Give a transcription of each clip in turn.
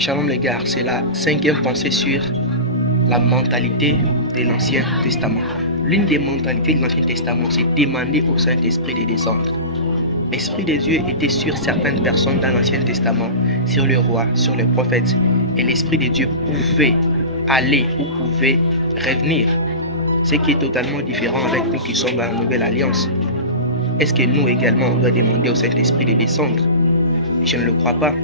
Shalom les gars, c'est la 5e pensée sur la mentalité de l'Ancien Testament. L'une des mentalités de l'Ancien Testament, c'est demander au Saint-Esprit de descendre. L'Esprit de Dieu était sur certaines personnes dans l'Ancien Testament, sur le roi, sur les prophètes. Et l'Esprit de Dieu pouvait aller ou pouvait revenir. Ce qui est totalement différent avec nous qui sommes dans la Nouvelle Alliance. Est-ce que nous également, on doit demander au Saint-Esprit de descendre? Je ne le crois pas.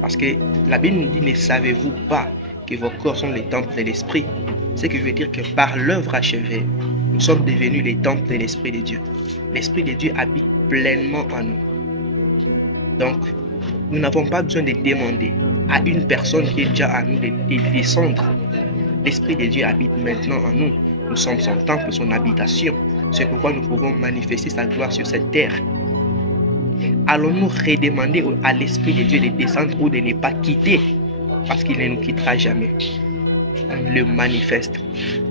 Parce que la Bible nous dit, ne savez-vous pas que vos corps sont les temples de l'Esprit? Ce qui veut dire que par l'œuvre achevée, nous sommes devenus les temples de l'Esprit de Dieu. L'Esprit de Dieu habite pleinement en nous. Donc, nous n'avons pas besoin de demander à une personne qui est déjà en nous de descendre. L'Esprit de Dieu habite maintenant en nous. Nous sommes son temple, son habitation. C'est pourquoi nous pouvons manifester sa gloire sur cette terre. Allons-nous redemander à l'Esprit de Dieu de descendre ou de ne pas quitter? Parce qu'il ne nous quittera jamais. On le manifeste.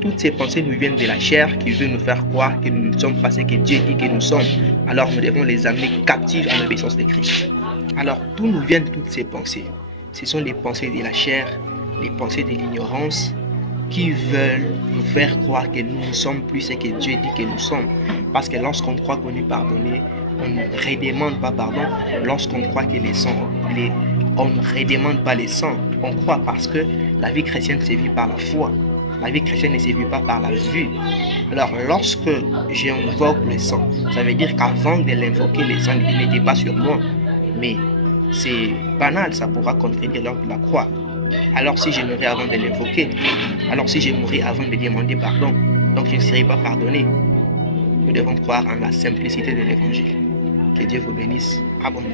Toutes ces pensées nous viennent de la chair qui veut nous faire croire que nous ne sommes pas ce que Dieu dit que nous sommes. Alors nous devons les amener captifs à l'obéissance de Christ. Alors d'où nous viennent toutes ces pensées? Ce sont les pensées de la chair, les pensées de l'ignorance qui veulent nous faire croire que nous ne sommes plus ce que Dieu dit que nous sommes. Parce que lorsqu'on croit qu'on est pardonné, on ne redemande pas pardon. Lorsqu'on croit que on ne redemande pas les sangs. On croit parce que la vie chrétienne se vit par la foi. La vie chrétienne ne se vit pas par la vue. Alors lorsque j'invoque le sang, ça veut dire qu'avant de l'invoquer, le sang n'était pas sur moi. Mais c'est banal, ça pourra contredire l'ordre de la croix. Alors si je mourais avant de l'invoquer, alors si je mourais avant de demander pardon, donc je ne serai pas pardonné. Nous devons croire en la simplicité de l'évangile. Que Dieu vous bénisse abondamment.